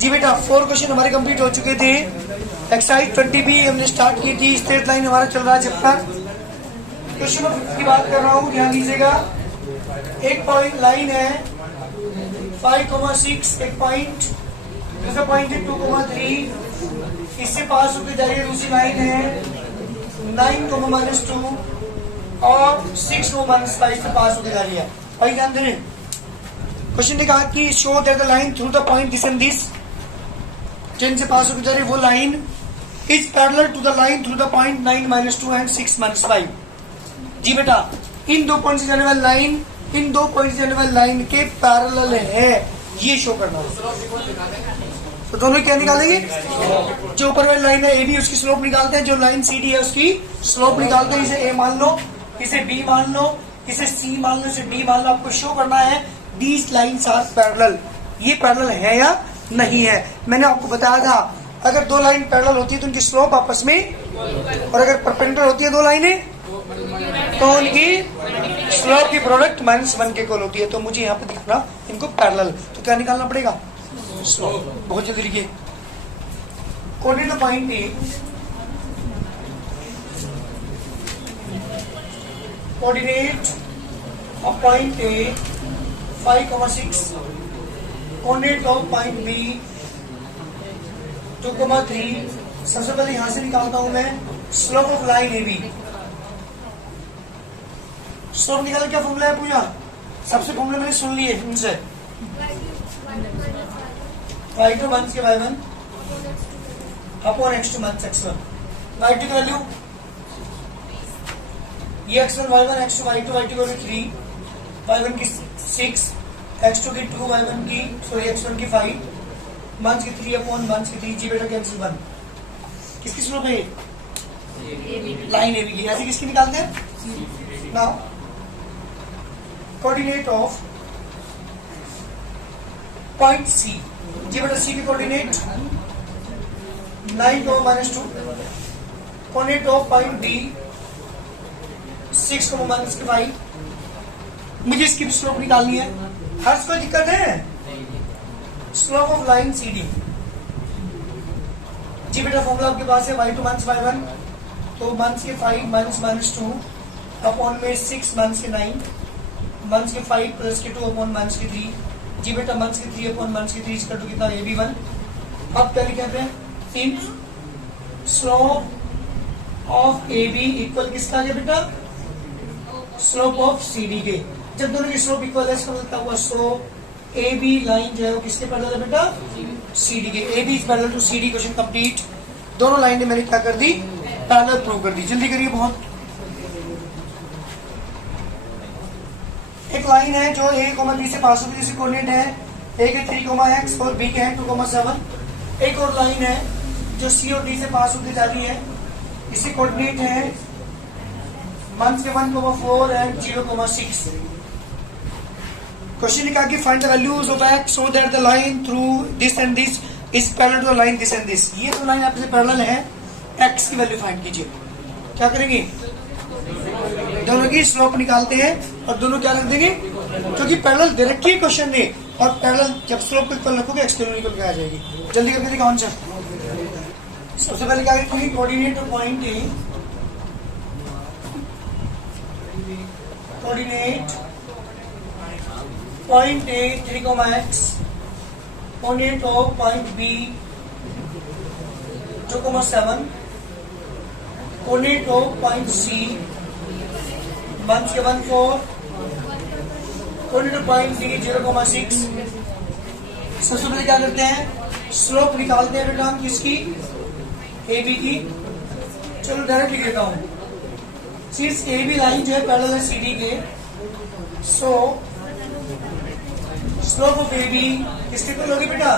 जी बेटा 4 क्वेश्चन हमारे कंप्लीट हो चुके थे। एक्सरसाइज 20B हमने स्टार्ट की थी। स्ट्रेट लाइन हमारा चल रहा है चैप्टर। क्वेश्चन नंबर की बात कर रहा हूँ, ध्यान दीजिएगा। एक पॉइंट लाइन है 5,6, एक पॉइंट, दूसरा पॉइंट है 2,3, इससे पास होकर जाइए। दूसरी लाइन है 9,-2 और 6,-5 से पास होकर जा रही है। भाई ध्यान दे। क्वेश्चन ने कहा कि show that the line through the point this and this, जिनसे पास होकर जा रही है वो line is parallel to the line through the point 9-2 and 6-5। जी बेटा, इन दो पॉइंट से जाने वाली लाइन इन दो पॉइंट से जाने वाली लाइन के पैरेलल है, ये शो करना है। तो दोनों क्या निकालेंगे? जो ऊपर वाली लाइन है ए बी, उसकी स्लोप निकालते हैं। जो लाइन सी डी है उसकी स्लोप निकालते हैं। इसे ए मान लो, इसे बी मान लो, इसे सी मान लो, इसे डी मान लो। आपको शो करना है दीज लाइन्स आर पैरेलल। ये पैरेलल है या नहीं है? मैंने आपको बताया था अगर दो लाइन पैरेलल होती है तो उनकी स्लोप आपस में, और अगर परपेंडिकुलर होती है दो लाइनें तो उनकी स्लोप की प्रोडक्ट -1 के इक्वल होती है। तो मुझे यहाँ पे दिखना इनको पैरेलल, तो क्या निकालना पड़ेगा? स्लोप। बहुत जल्दी लिखिए। Coordinate point A, coordinate of point A 5,6, coordinate of point B 2,3। सबसे पहले यहां से निकालता हूं मैं slope of line A B. Slope निकालने क्या फॉर्मूला है पूजा? सबसे फॉर्मूला मैंने सुन लिए उनसे। y2 1 के y1 upon x2 - x1। y2 की वैल्यू ये x1 y1, x2 y2, y2 की वैल्यू 3, y1 की 6, x2 की 2, y1 की x1 की 5, मंस की 3 अपॉन मंस की 3। जी बेटा कैंसिल 1। किसकी स्लोप है? लाइन ए बी की। ऐसे किसकी निकालते हैं? Now coordinate of point C. जी बेटा सी की coordinate 9,-2, coordinate of point B 6,-5। मुझे इसकी स्लोप निकालनी है। हर कोई दिक्कत है? Slope of line C D. जी बेटा फॉर्मूला आपके पास है y2 - y1, तो मंस के 5 -2 अपॉन में 6 मंस के 9, मंस के 5 प्लस के 2 अपॉन मंस के 3। जी बेटा मंस के 3 अपॉन मंस के 3 इसका 2 कितना? AB1। अब क्या लिखते हैं? 3 स्लोप ऑफ AB इक्वल किसका है बेटा? स्लोप ऑफ CD के। जब दोनों की स्लोप इक्वल है इसका मतलब हुआ स्लोप AB लाइन जो है वो किसके पैरेलल है बेटा? CD के। AB is parallel to CD। Question complete. दोनों लाइनें मैंने क्या कर दी? पैरेलल प्रूव कर दी। जल्दी करिए बहुत। एक लाइन है जो A, B से पास होती है, जिसकी कोऑर्डिनेट है A के 3, और B के हैं 2,7। एक और लाइन है जो C और D से पास होती जा रही है, इसकी कोऑर्डिनेट है मंस के 1,4 एंड 0,6। क्वेश्चन ने कहा कि find the values of x so that the line through this and this is parallel to the line this and this. ये तो लाइन आपसे पैरेलल है, x की वैल्यू फाइंड कीजिए। क्या करेंगे? दोनों की स्लोप निकालते हैं और दोनों क्या रख देंगे? क्योंकि पैरेलल दे रखी है क्वेश्चन ने, और पैरेलल जब स्लोप को इक्वल रखोगे x की वैल्यू निकल के आ जाएगी। जल्दी करके दिखाओ आंसर। सबसे पहले क्या करेंगे? Coordinate of point A, coordinate point A 3,x, coordinate of point B 2,7, coordinate of point C मंस के 1,4, कोऑर्डिनेट ऑफ पॉइंट डी 0,6। सबसे पहले क्या करते हैं? स्लोप निकालते हैं बेटा हम किसकी? ए बी की। चलो डायरेक्ट लिख देता हूं। सिंस ए बी लाइन जो है पैरेलल है सी डी के, so slope of A B किसके इक्वल होगी बेटा?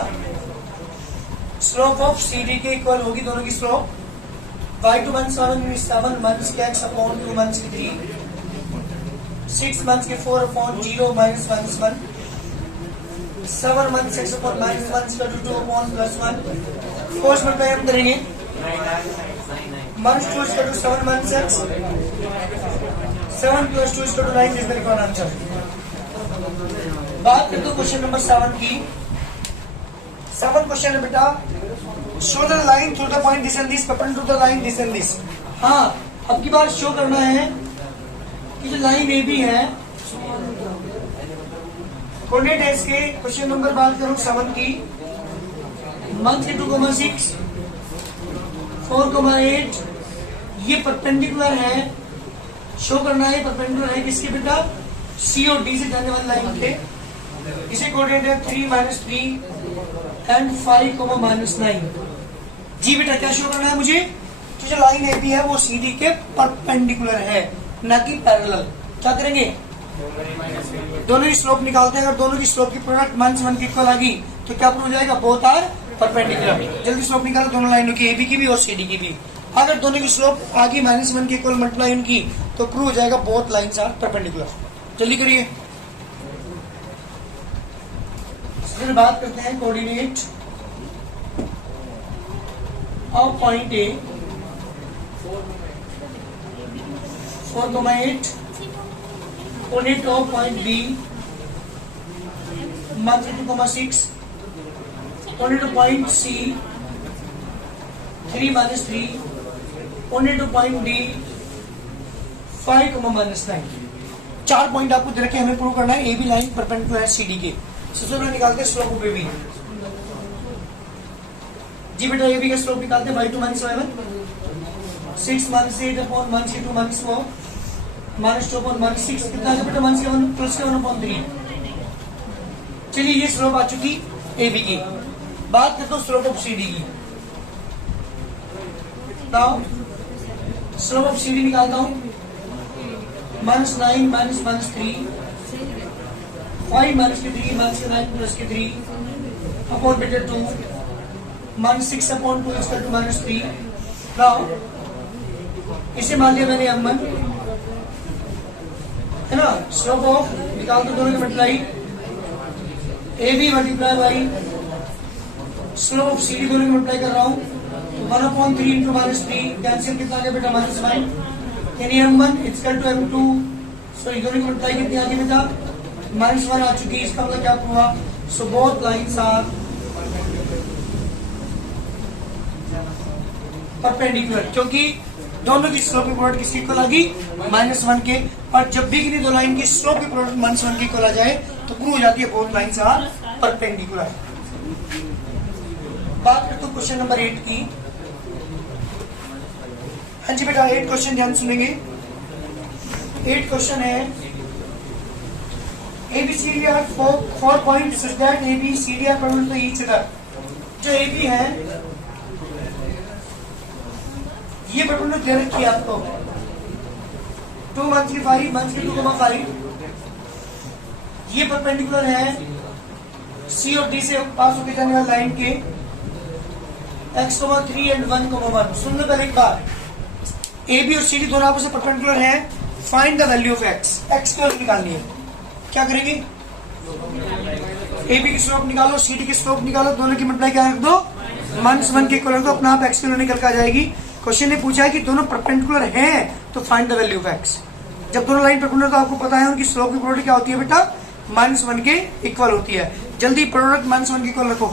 स्लोप ऑफ सी डी के इक्वल होगी दोनों की स्लोप। y2 7 मंस के x अपॉन 2 मंस के 3, 6 मंस के 4 अपॉन 0 -1 7 मंस x अपॉन -1 का 2 अपॉन +1। फोर्स मल्टीप्लाई हम करेंगे। मंस 2 का 2 7 मंस x, 7 + 2 = 9 is the required answer. बात करते क्वेश्चन नंबर 7 की। 7 क्वेश्चन है बेटा, show the line through the point this and this perpendicular to the line this and this. हाँ, अब की बार शो करना है कि जो लाइन ए बी है, कोऑर्डिनेट है इसके। क्वेश्चन नंबर बात करूं 7 की, मंथ के 2,6 4,8 ये परपेंडिकुलर है, शो करना है परपेंडिकुलर है किसके बेटा, सी और डी से जाने वाली लाइन के। इसे कोऑर्डिनेट है 3 - 3 एंड 5, -9। जी बेटा क्या शो करना है मुझे, तो जो लाइन ए बी है वो सी डी के परपेंडिकुलर है, ना कि पैरेलल। क्या करेंगे, दोनों की स्लोप निकालते हैं। अगर दोनों की स्लोप की प्रोडक्ट -1 के इक्वल आ गई तो क्या प्रूव हो जाएगा, बोथ आर परपेंडिकुलर। जल्दी स्लोप निकालो दोनों लाइनों की, ए बी की भी और सी डी की भी। अगर दोनों की स्लोप आ गई -1 के इक्वल मल्टीप्लाई उनकी, तो प्रूव हो जाएगा बोथ लाइन्स आर परपेंडिकुलर। जल्दी करिए। फिर बात करते हैं coordinate of point A 4,8, coordinate of point B 2,6, coordinate of point C 3 - 3, coordinate of point D 5, -9। 4 point आपको दे रखे, हमें प्रूव करना है ए बी लाइन परपेंडिकुलर है सी डी के। सबसे पहले निकालते हैं स्लोप ऑफ ए बी। जी बेटा ए बी का स्लोप निकालते हैं, बाई 2 - 11 6 - 8 अपॉन 1 2 - 4 -2 - 6 कितना है बेटा, 1 + 1/3। चलिए ये स्लोप आ चुकी ए बी की। बात करते हैं स्लोप ऑफ सी डी की। Now slope of C D निकालता हूं, -9 - -3 5 - 3 -9 + 3 अपॉन बेटा 2 -6 अपॉन 2 = -3। नाउ इसे मान लिया मैंने M1 है ना। स्लोप ऑफ निकाल दो दोनों के multiply, A B multiply by slope of C D दोनों के मल्टीप्लाई कर रहा हूँ, 1/3 × -3 कैंसिल कितना आ गया बेटा, -1 यानी M1 = M2। सो ये दोनों की मल्टीप्लाई कितनी आ गई बेटा, -1 आ चुकी। इसका मतलब क्या हुआ, so both lines are perpendicular, क्योंकि दोनों की स्लोप की प्रोडक्ट किसकी इक्वल आ गई, -1 के। और जब भी किसी दो लाइन की स्लोप की प्रोडक्ट -1 के इक्वल आ जाए तो प्रूव हो जाती है बोथ लाइन्स आर परपेंडिकुलर। बात करते हैं क्वेश्चन नंबर 8 की। हाँ जी बेटा 8 क्वेश्चन ध्यान सुनेंगे। 8 क्वेश्चन है, ABCD are 4 points such that ABCD are perpendicular to each other। जो AB है ये परपेंडिकुलर दे रखी है आपको, 2 - 5 - 2,5 ये परपेंडिकुलर है C और D से पास होकर जाने वाली लाइन के x, 3 एंड 1, 1। सुन लो पहले एक बार, AB और CD दोनों आपस में परपेंडिकुलर है। Find the value of x, x की वैल्यू निकालनी है। क्या करेंगे, AB की स्लोप निकालो, CD की स्लोप निकालो, दोनों की मल्टीप्लाई क्या रख दो, -1 के इक्वल रख दो, अपना आप x की वैल्यू निकल कर आ जाएगी। क्वेश्चन ने पूछा है कि दोनों परपेंडिकुलर हैं तो find the value of x। जब दोनों लाइन परपेंडिकुलर तो आपको पता है उनकी स्लोप की प्रोडक्ट क्या होती है बेटा, -1 के इक्वल होती है। जल्दी प्रोडक्ट -1 के इक्वल रखो।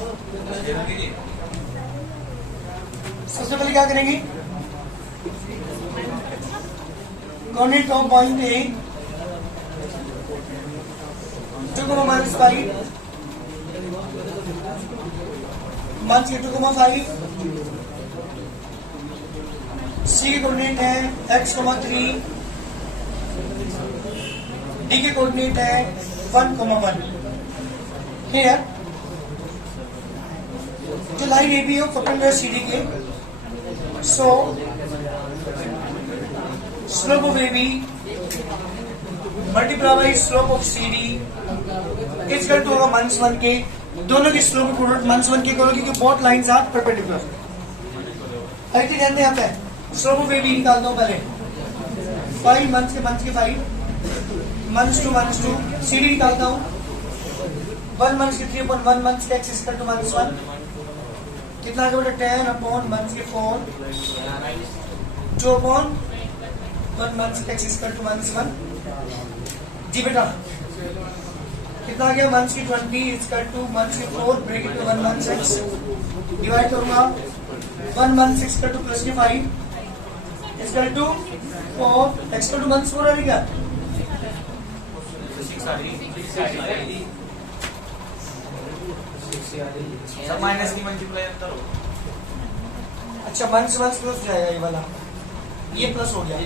सबसे पहले क्या करेंगे, कोऑर्डिनेट ऑफ पॉइंट ए 2, -5 - 2,5 सी के कोऑर्डिनेट है x, 3 डी के कोऑर्डिनेट है 1, 1। क्लियर। जो लाइन ए बी है परपेंडिकुलर सी डी के, so slope of A B multiply by slope of C D equal to होगा -1 के। दोनों की स्लोप की प्रोडक्ट -1 के इक्वल होगी क्योंकि बोथ लाइंस आर परपेंडिकुलर। ऐसे ध्यान दें यहाँ पे, स्लोप ऑफ ए बी निकालता हूँ पहले, 5 - 5 -2 सी डी निकालता हूँ, 1 - 3 upon 1 - x is equal to -1 कितना आ गया बेटा, 10 upon 4 2 upon 1 - x is equal to -1। जी बेटा कितना आ गया, मंथ्स की 20 इसका 2 मंथ्स की 4 ब्रेक इट 1 मंथ 6 डिवाइड करूंगा 1 मंथ 6 का 2 प्लस की 5 इसका 2 4 x का 2 मंथ्स 4 आ गया सब माइनस की मल्टीप्लाई करो। अच्छा मंथ्स प्लस हो जाएगा ये वाला, ये प्लस हो गया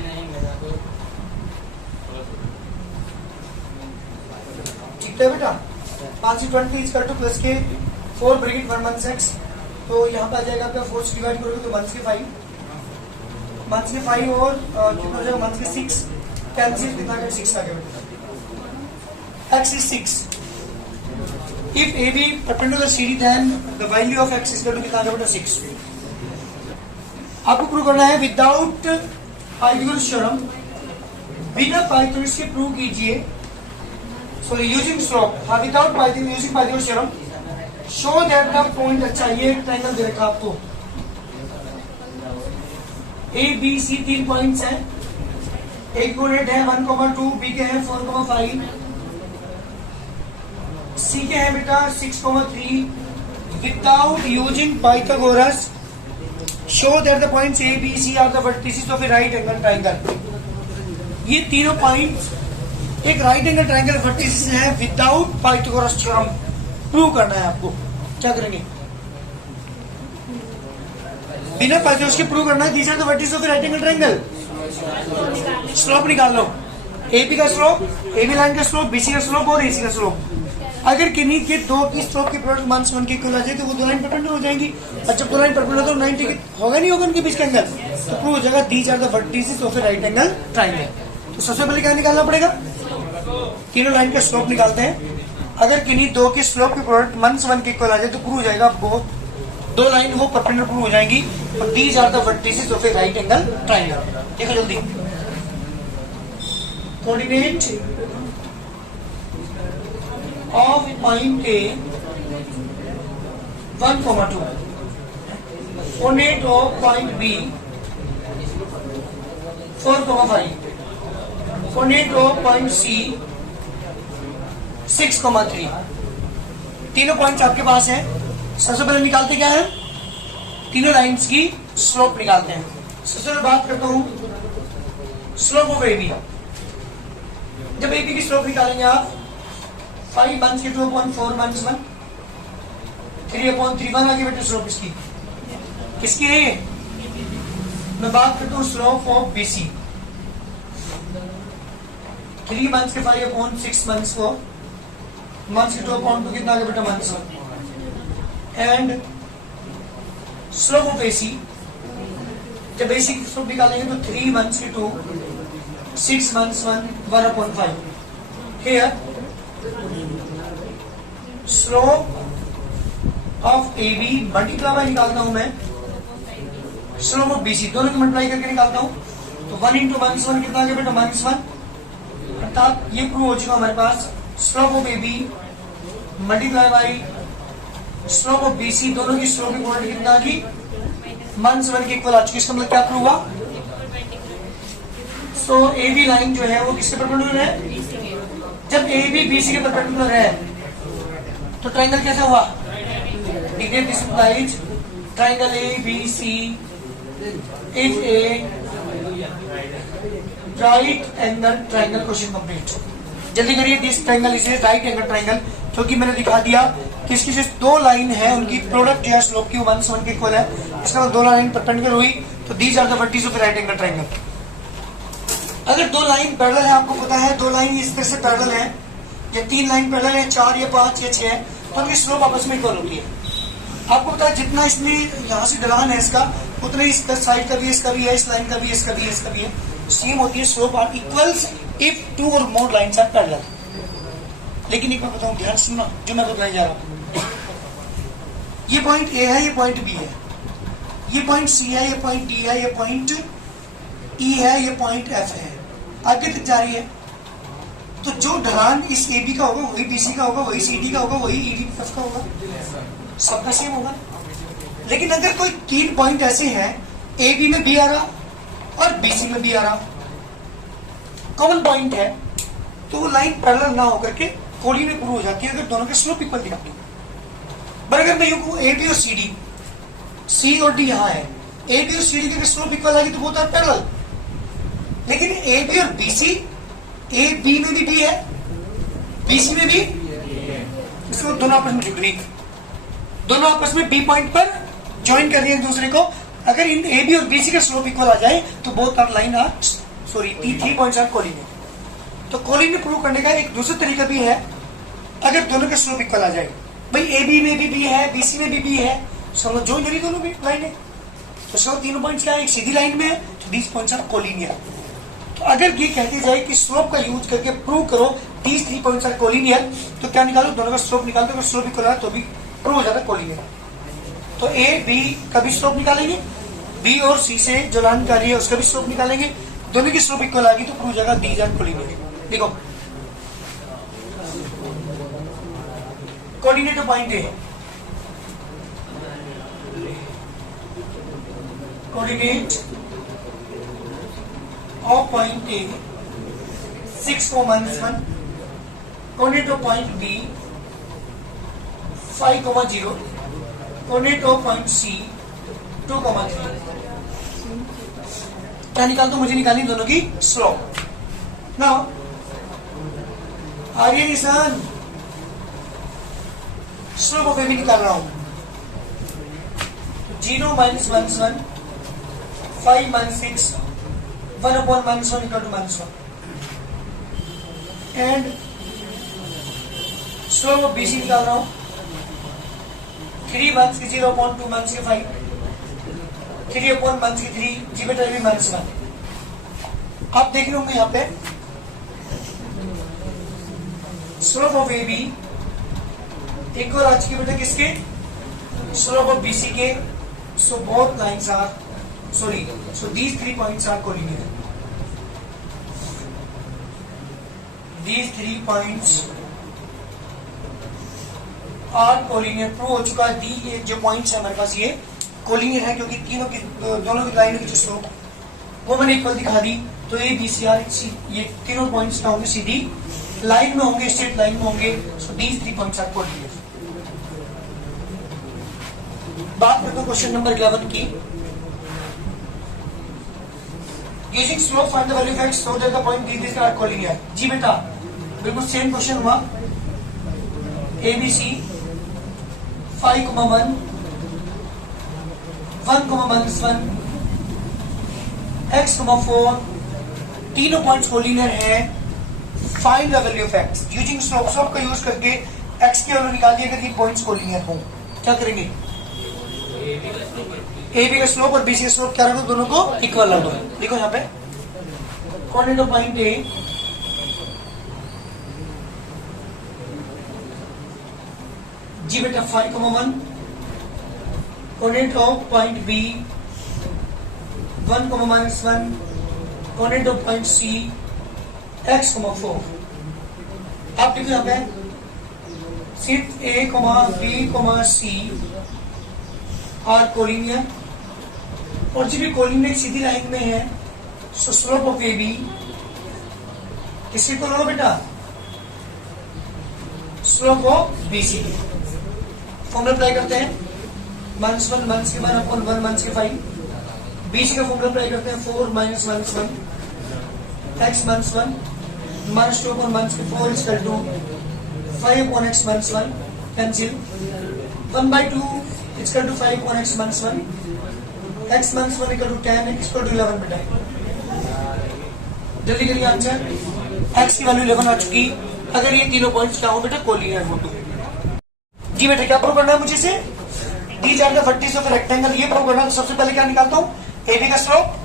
ठीक है बेटा। 5 से 20 इसका 2 प्लस के 4 ब्रैकेट 1 मंथ 6 तो यहाँ पे आ जाएगा आपका 4 से डिवाइड करोगे तो मंथ्स के 5 और कितना हो जाएगा मंथ के 6 कैंसिल कितना का 6 आ गया बेटा। x is 6 if AB perpendicular CD then the value of x is equal to कितना आ गया बेटा 6। आपको प्रूव करना है विदाउट पाइथागोरस थ्योरम, बिना पाइथागोरस के प्रूव कीजिए सॉरी यूजिंग स्लोप, हाँ without Pythagoras using Pythagoras theorem show that the point. अच्छा ये ट्रायंगल दे रखा आपको ए बी सी 3 पॉइंट्स हैं, एक कोऑर्डिनेट है 1,2, बी के हैं 4,5, सी के हैं बेटा 6,3। Without using Pythagoras show that the points A B C are the vertices of a right angle triangle. ये तीनों पॉइंट्स एक राइट एंगल ट्रायंगल वर्टिसेस हैं विदाउट पाइथागोरस थ्योरम प्रूव करना है आपको। क्या करेंगे, बिना पाइथागोरस के प्रूव करना है these are the vertices of a right angle triangle. Slope निकाल लो, एबी का स्लोप, एबी लाइन का स्लोप, बीसी का स्लोप और एसी का स्लोप। अगर किन्हीं के दो की स्लोप की प्रोडक्ट मंथ्स 1 के इक्वल आ जाए तो वो दो लाइन परपेंडिकुलर हो जाएंगी, और जब दो लाइन परपेंडिकुलर तो 90 होगा नहीं होगा उनके बीच का एंगल, तो प्रूव हो जाएगा these are the vertices of a right angle triangle. तो सबसे पहले क्या निकालना पड़ेगा, तीनों लाइन का स्लोप निकालते हैं। अगर किन्हीं दो की स्लोप की प्रोडक्ट मंथ्स 1 के इक्वल आ जाए तो प्रूव हो जाएगा वो दो लाइन वो परपेंडिकुलर प्रूव हो जाएंगी और these are the vertices of a right angle triangle. देखो जल्दी, coordinate of point A 1,2, coordinate of point B 4,5, coordinate of point C 6,3। तीनों पॉइंट्स आपके पास हैं। सबसे पहले निकालते क्या है, तीनों लाइंस की स्लोप निकालते हैं। सबसे पहले बात करता हूं स्लोप ऑफ AB। जब AB की स्लोप निकालेंगे आप 5 मंथ्स की 2/4 मंथ्स 1 3/3 1 आगे बेटे स्लोप इसकी किसकी है ये। मैं बात करता हूँ स्लोप ऑफ BC 3 मंथ्स के 5/6 मंथ्स को मंथ्स की 2/2 कितना आगे बेटा months 1 and slope of AC। जब AC की स्लोप निकालेंगे तो 3 मंथ्स की 2 6 months 1 1/5 here slope of AB multiply bye निकालता हूं मैं स्लोप ऑफ BC, दोनों को मल्टीप्लाई करके निकालता हूं तो 1 × -1 कितना आ गया बेटा -1, अर्थात ये प्रूव हो चुका हमारे पास slope of AB multiply by slope of BC, दोनों की स्लोप की क्वांटिटी कितना आ गई -1 के इक्वल आ चुकी। इसका मतलब क्या प्रूव हुआ, सो AB लाइन जो है वो किसके परपेंडिकुलर है, जब AB BC के परपेंडिकुलर है तो ट्रायंगल कैसा हुआ, this implies triangle ABC is a right angle triangle. Question complete. जल्दी करिए, this triangle is a right angle triangle, क्योंकि मैंने दिखा दिया कि इसकी जो दो लाइन है उनकी प्रोडक्ट जो है स्लोप की 1 के इक्वल है। इसका मतलब दो लाइन परपेंडिकुलर हुई तो these are the vertices of right angle triangle. अगर दो लाइन पैरेलल है, आपको पता है दो लाइन इस तरह से पैरेलल है, या 3 लाइन पैरेलल है, 4 या 5 या 6 तो उनकी स्लोप आपस में इक्वल होती है। आपको पता है जितना इसमें यहाँ से ढलान है इसका उतना ही इसका साइड का भी, इसका भी है, इस लाइन का भी, इसका भी है, इसका भी है, सेम होती है। स्लोप आर इक्वल्स इफ 2 और मोर लाइंस आर पैरेलल। लेकिन एक बार बताऊं, ध्यान सुनना जो मैं बताने जा रहा हूँ। ये पॉइंट A है, ये पॉइंट B है, ये पॉइंट C है, ये पॉइंट D है, ये पॉइंट E है, ये पॉइंट F है, आगे तक जा रही है। तो जो ढलान इस AB का होगा वही BC का होगा, वही CD का होगा, वही EF का होगा, सबका सेम होगा। लेकिन अगर कोई 3 पॉइंट ऐसे हैं AB में B आ रहा और BC में B आ रहा, कॉमन पॉइंट है, तो वो लाइन पैरेलल ना होकर के कोलिनियर प्रूव हो जाती है अगर दोनों के स्लोप इक्वल दिखाती है। पर अगर मैं यूं कहूं ए बी और सी डी, सी और डी यहाँ है, ए बी और सी डी के स्लोप इक्वल आएगी तो वो तो पैरेलल। लेकिन ए बी और बी सी, ए बी में भी बी है, बी सी में भी, इसको दोनों आपस में जुड़ रही, दोनों आपस में बी पॉइंट पर ज्वाइन कर रही है एक दूसरे को। अगर इन ए बी और बी सी का स्लोप इक्वल आ जाए तो both are line are sorry 3 points are collinear. तो कोलिनियर प्रूव करने का एक दूसरा तरीका भी है, अगर दोनों के स्लोप इक्वल आ जाए। भाई ए बी में भी बी है, बी सी में भी बी है, समझ ज्वाइन करी दोनों भी लाइन है, तो सब तीनों पॉइंट्स क्या है, एक सीधी लाइन में है, तो दीज पॉइंट्स आर कोलिनियर। तो अगर ये कहते जाए कि स्लोप का यूज करके प्रूव करो दीज 3 पॉइंट्स आर कोलिनियर, तो क्या निकालो, दोनों का स्लोप निकाल दो, अगर स्लोप इक्वल है तो भी प्रूव हो जाता है कोलिनियर। तो ए बी का भी स्लोप निकालेंगे, बी और सी से जो लाइन निकाली है उसका भी स्लोप निकालेंगे, दोनों की स्लोप इक्वल आ गई तो प्रूव हो जाएगा दीज आर कोलिनियर। देखो coordinate point A, coordinate of point A 6,-1, coordinate of point B 5,0, coordinate of point C 2,3। क्या निकाल दो, मुझे निकालनी दोनों की स्लोप। नाउ आर्य निशान स्लोप ऑफ ए भी निकाल रहा हूं, 0 - 1 1, 5 - 6, 1/-1 equal to -1, and slope of BC निकाल रहा हूं, 3 - 0/2 - 5, 3/- 3, जी बेटा भी -1। आप देख रहे होंगे यहाँ पे slope of A B equal आ चुकी बेटा किसके, स्लोप ऑफ BC के। So both lines are sorry, so these 3 points are collinear, these 3 points are collinear. Prove हो चुका है, दी ये जो पॉइंट्स है हमारे पास ये कोलिनियर है, क्योंकि तीनों की दोनों की लाइनों की जो स्लोप वो मैंने इक्वल दिखा दी। तो ए बी सी आर ये तीनों पॉइंट्स क्या होंगे, सीधी लाइन में होंगे, स्ट्रेट लाइन में होंगे। So these 3 points are collinear. बात करते हैं क्वेश्चन नंबर 11 की। Using slope find the value of X so that the point these are collinear. जी बेटा बिल्कुल सेम क्वेश्चन हुआ, ए बी सी 5,1, 1,-1, x,4, तीनों पॉइंट्स कोलिनियर है। Find the value of x using slope का यूज करके एक्स की वैल्यू निकालिए अगर ये पॉइंट्स कोलिनियर हो। क्या करेंगे, ए बी का स्लोप और बी सी का स्लोप क्या रखो, दोनों को इक्वल रख दो। देखो यहाँ पे कोऑर्डिनेट ऑफ पॉइंट ए जी बेटा 5,1, coordinate of point B 1,-1, coordinate of point C x,4। आप लिखो यहाँ पे सिर्फ A, B, C are collinear, और जब भी कोलिनियर सीधी लाइन में है so slope of A B किसके इक्वल होगा बेटा, slope of B C. Formula apply करते हैं, -1 -1/1 -5, BC का फॉर्मूला अप्लाई करते हैं 4 - 1 x -1 -2/1 is equal to 5/x -1 cancel, 1/2 is equal to 5/x -1, x -1 equal to 10, x equal to 11 बेटा। जल्दी करिए आंसर, x की वैल्यू 11 आ चुकी। अगर ये तीनों पॉइंट्स क्या हो बेटा, कोलिनियर हो तो। जी बेटा क्या प्रूव करना है मुझे से, these are the vertices of rectangle, ये प्रूव करना है। तो सबसे पहले क्या निकालता हूँ, ए बी का स्लोप,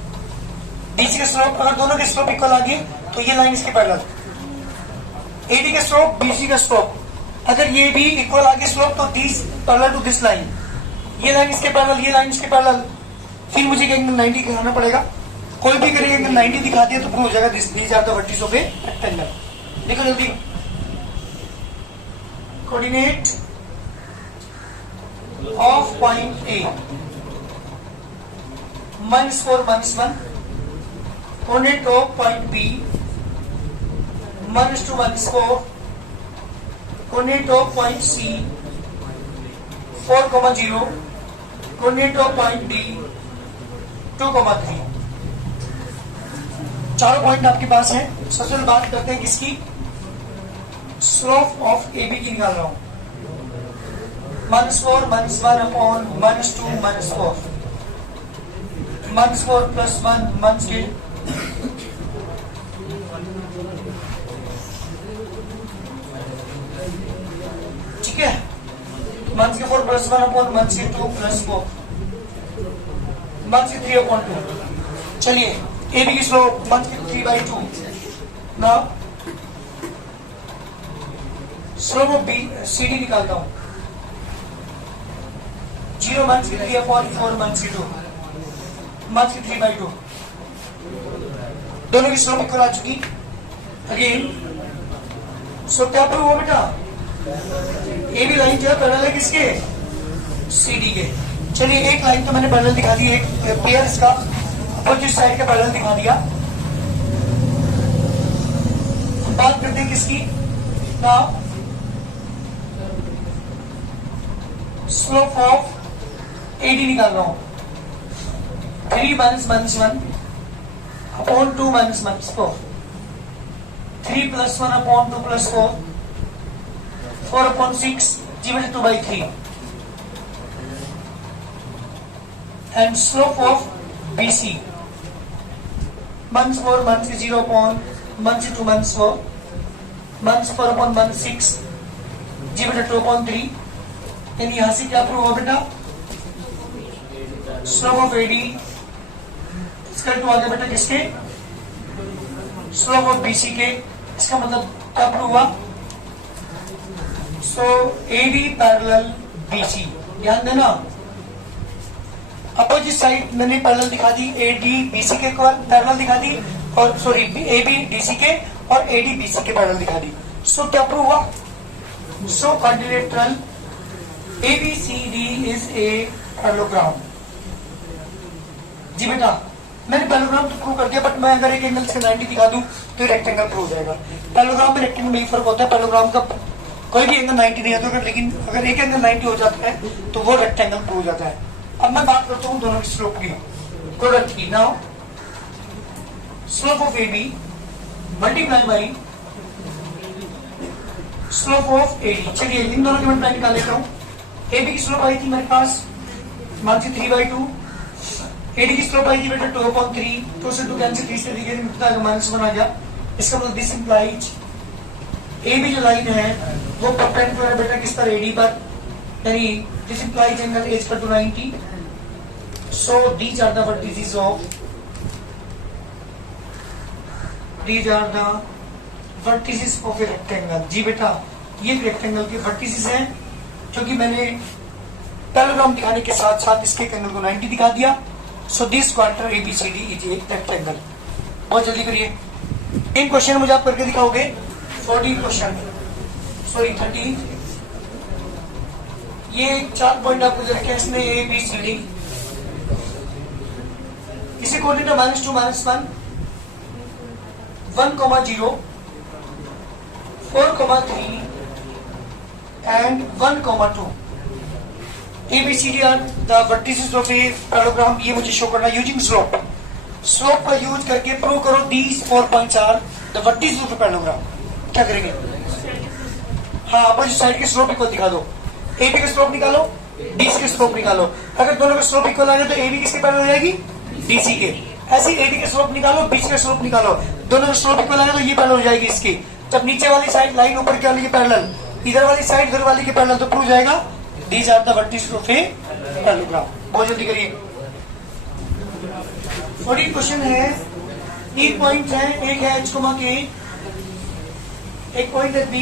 BC का स्लोप। अगर दोनों के स्लोप इक्वल आ गए तो ये लाइन इसके पैरेलल, ए बी का स्लोप, BC का स्लोप। अगर ये भी इक्वल आ गए स्लोप तो this parallel to this line, ये लाइन इसके पैरेलल, ये लाइन इसके पैरेलल। फिर मुझे एंगल 90 दिखाना पड़ेगा, कोई भी करेगा एंगल 90 दिखा दिया तो प्रूव हो जाएगा these are the vertices of a rectangle. देखो जल्दी, coordinate of point A -4 -1, coordinate of point B -2 -4, coordinate of point C 4,0, coordinate of point D 2,3। चारों पॉइंट आपके पास है। सबसे पहले बात करते हैं किसकी, स्लोप ऑफ ए बी की निकाल रहा हूं। -4 -1 अपॉन -2 -4 -4 + 1 -8 ठीक है। -4 + 1 अपॉन -2 + 4 -3/2। चलिए ए बी की slope 3/2। Now slope of B C D निकालता हूं। 0 -3/4 -2 -3/2। दोनों की स्लोप इक्वल आ चुकी। अगेन सो क्या प्रूव हो बेटा, ए बी लाइन जो है पैरेलल है किसके, सी डी के। चलिए एक लाइन तो मैंने पैरेलल दिखा दी, एक पेयर इसका अपोजिट साइड का पैरेलल दिखा दिया। बात करते हैं किसकी, now slope of A D निकाल रहा हूं। 3 - -1 upon 2 -4 3 + 1 upon 2 + 4 4/6 divided 2/3 and slope of BC -4 -0 upon -2 -4 -4 upon -6 divided 2/3। यानी यहां से क्या प्रूव हुआ बेटा, स्लोप ऑफ एडी इसका टू आगे बेटा किसके, स्लोप ऑफ बीसी के। इसका मतलब क्या प्रूव हुआ, सो एडी पैरेलल बीसी। ध्यान देना, अपोजिट साइड मैंने पैरेलल दिखा दी, एडी बीसी के पैरेलल दिखा दी, और सॉरी ए बी डीसी के और एडी बीसी के पैरेलल दिखा दी। सो क्या प्रूव हुआ, so quadrilateral ABCD is a parallelogram. जी बेटा मैंने पैरेललोग्राम तो प्रूव कर दिया, बट मैं अगर एक एंगल से 90 दिखा दूं तो रेक्टेंगल प्रूव हो जाएगा। पैरेललोग्राम में रेक्टेंगल में ही फर्क होता है, पैरेललोग्राम का कोई भी एंगल 90 नहीं होता, लेकिन अगर एक एंगल 90 हो जाता है तो वो रेक्टेंगल प्रूव हो जाता है। अब मैं बात करता हूँ दोनों की स्लोप की, प्रोडक्ट की। Now slope of AB multiply by slope of AD। चलिए इन दोनों की मल्टीप्लाई निकाल लेता हूँ। AB की स्लोप आई थी मेरे पास -3/2, AD की स्लोप आई थी बेटा 2/3, 2 से 2 कैंसिल, 3 से 3 -1 आ गया। इसका मतलब दिस इंप्लाइज AB जो लाइन है वो परपेंडिकुलर है बेटा किस पर, AD पर, यानी this implies angle is equal to 90। So these are the vertices of a rectangle. जी बेटा ये रेक्टेंगल के वर्टिसेस हैं, क्योंकि मैंने पैरेललोग्राम दिखाने के साथ साथ इसके एंगल को 90 दिखा दिया। So this quadrant ABCD is a rectangle. बहुत जल्दी करिए, इन क्वेश्चन मुझे आप करके दिखाओगे। 14 क्वेश्चन, सॉरी 13। ये 4 पॉइंट आपको जो रखे इसमें ABCD, इसे कोऑर्डिनेट है -2 -1 1,0 4,3 and 1,2। ABCD are the vertices of a parallelogram। ये मुझे शो करना यूजिंग स्लोप। स्लोप का यूज करके प्रूव करो these 4 points are the vertices of a parallelogram। क्या करेंगे, हाँ अपोजिट साइड की स्लोप इक्वल दिखा दो। AB की स्लोप निकालो, DC की स्लोप निकालो। अगर दोनों की स्लोप इक्वल आ जाए तो AB किसके पैरेलल हो जाएगी, DC के। ऐसे AD की स्लोप निकालो, BC की स्लोप निकालो, दोनों की स्लोप इक्वल आ जाए तो ये पैरेलल हो जाएगी इसकी। जब नीचे वाली साइड लाइन ऊपर की वाली के पैरेलल, इधर वाली साइड इधर वाली के पैरेलल, तो प्रूव जाएगा these are the vertices of a parallelogram. बहुत जल्दी करिए। 14 क्वेश्चन है, 3 पॉइंट है, एक है H, K, एक पॉइंट है B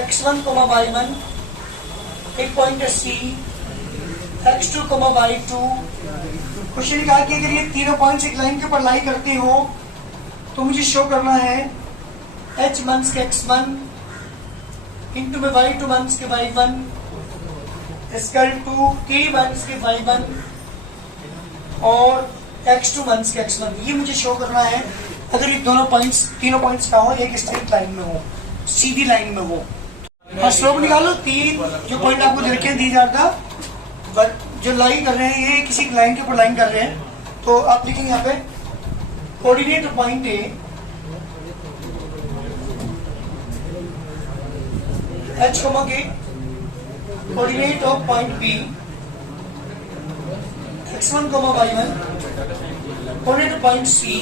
x1, y1, एक पॉइंट है C x2, y2। क्वेश्चन कहा कि अगर ये तीनों पॉइंट्स एक लाइन के ऊपर लाई करते हो तो मुझे शो करना है H मंस के x1 इंटू में y2 मंस के y1 स्क्वायर टू K मंस के y1 और x2 मंस के x1। ये मुझे शो करना है अगर ये दोनों पॉइंट्स, तीनों पॉइंट्स क्या हो, एक स्ट्रेट लाइन में हो, सीधी लाइन में हो। और स्लोप निकालो। तीन जो पॉइंट आपको दे रखे हैं दीज आर द, जो लाइन कर रहे हैं ये किसी लाइन के ऊपर लाइन कर रहे हैं, तो आप लिखेंगे यहाँ पे कोऑर्डिनेट पॉइंट ए H, के coordinate of point B x1, y1, coordinate of point C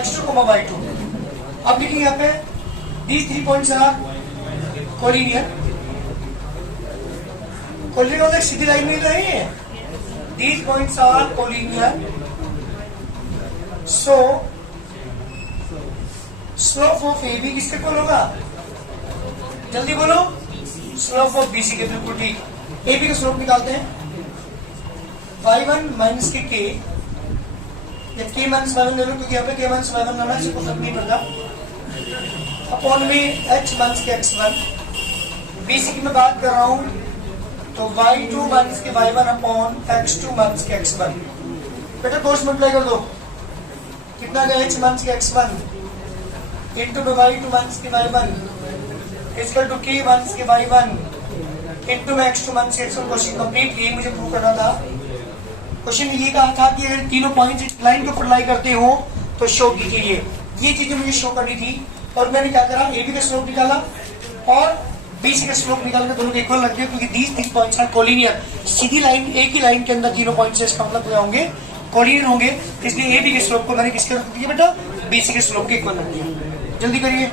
x2, y2। अब लिखेंगे यहाँ पे these 3 points are collinear। collinear मतलब सीधी लाइन में नहीं है। These points are collinear। So slope of AB किसके इक्वल होगा? जल्दी बोलो। स्लोप ऑफ BC के, बिल्कुल ठीक। AB का स्लोप निकालते हैं y1 माइनस के k, या k माइनस y1 ले लो क्योंकि यहाँ पे k माइनस y1 लाना है, फर्क नहीं पड़ता, अपॉन में h माइनस के x1। BC की मैं बात कर रहा हूँ तो y2 माइनस के y1 अपॉन x2 माइनस के x1। बेटा क्रॉस मल्टीप्लाई कर दो, कितना गया h माइनस के x1 इंटू में y2 माइनस के y1 equal to k minus के y1 इंटू में x2 माइनस के x1। Question complete. यही मुझे प्रूव करना था। क्वेश्चन ये कहा था कि अगर तीनों पॉइंट लाइन के ऊपर लाई करते हो तो शो कीजिए। ये चीजें मुझे शो करनी थी और मैंने क्या करा, AB का स्लोप निकाला और BC का स्लोप निकाल के दोनों के इक्वल रख दिया, क्योंकि these 3 points are collinear। Sidhi line, एक ही लाइन के अंदर तीनों पॉइंट से इसका मतलब क्या होंगे, कोलिनियर होंगे। इसलिए AB के स्लोप को मैंने किसके रख दिया बेटा, BC के स्लोप के इक्वल रख दिया। जल्दी करिए।